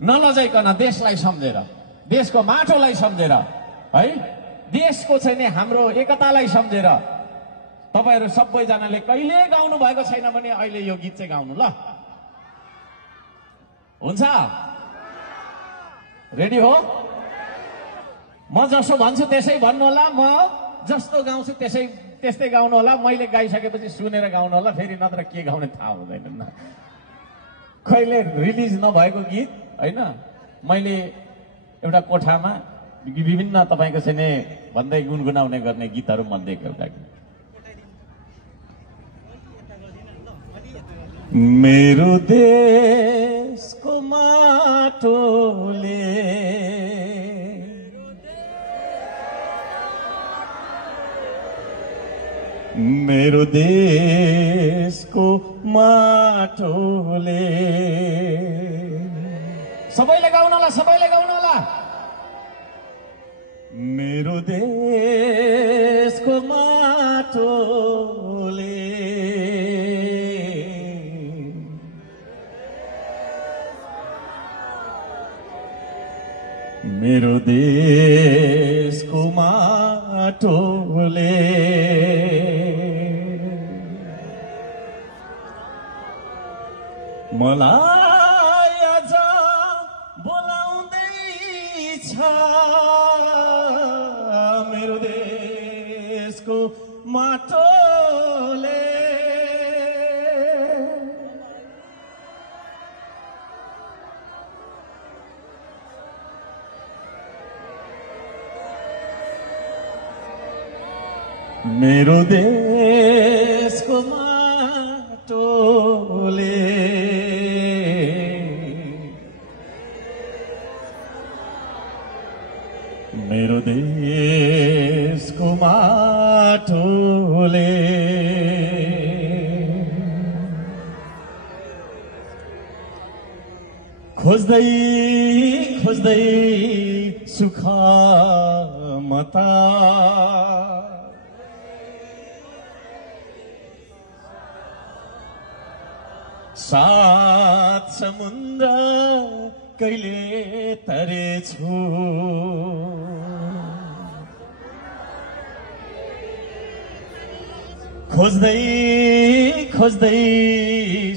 नलजाइकन देशलाई सम्झेर, देशको माटोलाई सम्झेर है, देशको चाहिँ नि हाम्रो एकतालाई सम्झेर तपाईहरु सबैजनाले कहिले गाउनु भएको छैन भने अहिले यो गीत चाहिँ गाउनु ल। हुन्छ? रेडी हो? म जसो भन्छु त्यसै भन्नु होला, म जस्तो गाउँछु त्यस्तै गाउनु होला। मैले गाइसकेपछि सुनेर गाउनु होला, फेरि नत्र के गाउने थाहा हुँदैन। कहिले रिलिज नभएको गीत हैन, मैले एउटा कोठामा विभिन्न तपाईको चाहिँ नि भन्दै गुनगुनाउने गर्ने गीतहरु मध्येको एउटा गीत। मेरो देशको माटोले मेरो देशको माटोले, सबैले गाउनु होला, सबैले गाउनु होला। मेरो देशको माटोले मेरो देशको माटोले मलाई आज बोलाउँदैछ, मेरो देशको माटोले मेरो देशको माटोले मेरो देशको माटोले खोज्दै खोज्दै सुख मता सात समुद्र कहिले तरेछु, खोज्दै खोज्दै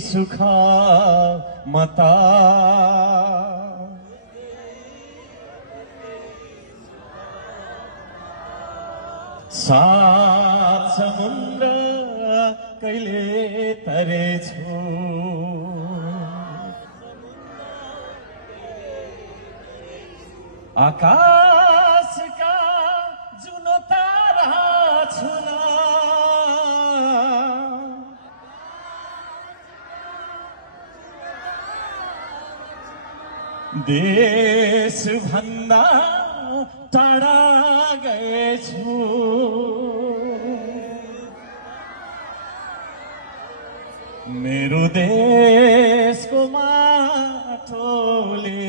सुख मता सात समुद्र कहिले तरेछु, आकाशका जुन तारा छुन देश भन्दा टाढा गएछु, मेरो देशको माटोले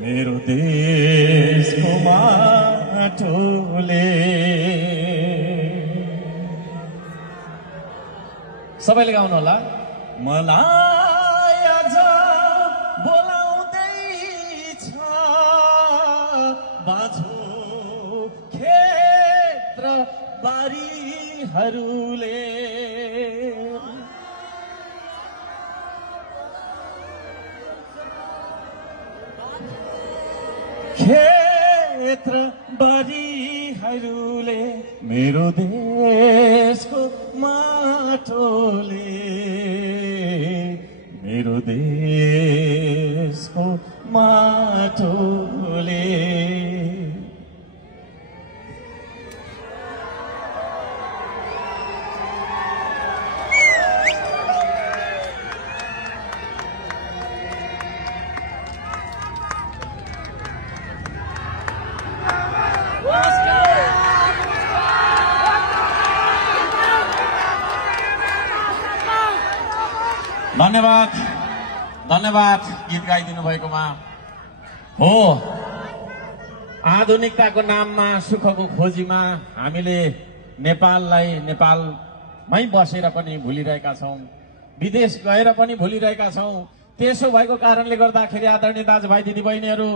मेरो देशको माटोले सबैले गाउनु होला। मलाई आज बोलाउँदैछ बाँझो क्षेत्र बारीहरूले, क्षेत्र बारीहरूले मेरो देशको माटोले मेरो देशको माटोले धन्यवाद धन्यवाद गीत गाइदिनु भएकोमा। हो, आधुनिकताको नाममा सुखको खोजीमा हामीले नेपाललाई, नेपाल मै बसेर पनि भुलिरहेका छौँ, विदेश गएर पनि भुलिरहेका छौँ। त्यसो भएको कारणले गर्दाखेरि आदरणीय दाजुभाइ दिदीबहिनीहरू,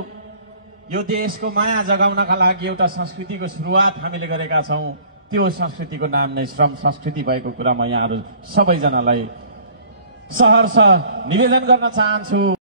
यो देशको माया जगाउनका लागि एउटा संस्कृतिको सुरुवात हामीले गरेका छौँ। त्यो संस्कृतिको नाम नै श्रम संस्कृति भएको कुरा म यहाँहरू सबैजनालाई सहर्ष निवेदन गर्न चाहन्छु।